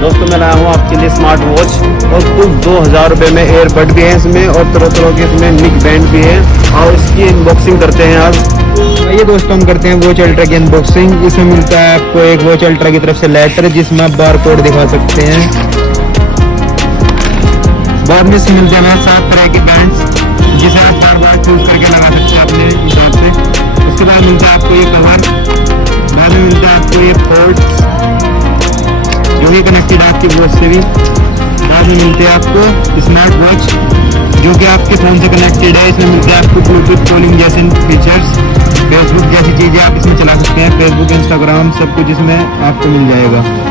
दोस्तों मैं लाया हूँ आपके लिए स्मार्ट वॉच और कुल 2000 रुपये में एयरबड भी है इसमें और तरह तरह के इसमें निक बैंड भी है और इसकी अनबॉक्सिंग करते हैं आज। आइए दोस्तों हम करते हैं वॉच अल्ट्रा की अनबॉक्सिंग। इसमें मिलता है आपको एक वॉच अल्ट्रा की तरफ से लेटर जिसमें आप बार कोड दिखा सकते हैं। बाद में से मिलते हैं 7 तरह के बैंड्स जिसे आप बार बार चूज करके लगा सकते हैं अपने हिसाब से। उसके बाद मिलता है आपको ये कवर, बाद में मिलता है आपको ये पोर्ट्स जो भी कनेक्टेड है आपकी वॉच से भी। बाद में मिलते हैं आपको स्मार्ट वॉच जो कि आपके फ़ोन से कनेक्टेड है। इसमें मिलता है आपको ब्लूटूथ कॉलिंग जैसे फीचर्स, फेसबुक जैसी चीज़ें आप इसमें चला सकते हैं। फेसबुक, इंस्टाग्राम सब कुछ इसमें आपको मिल जाएगा।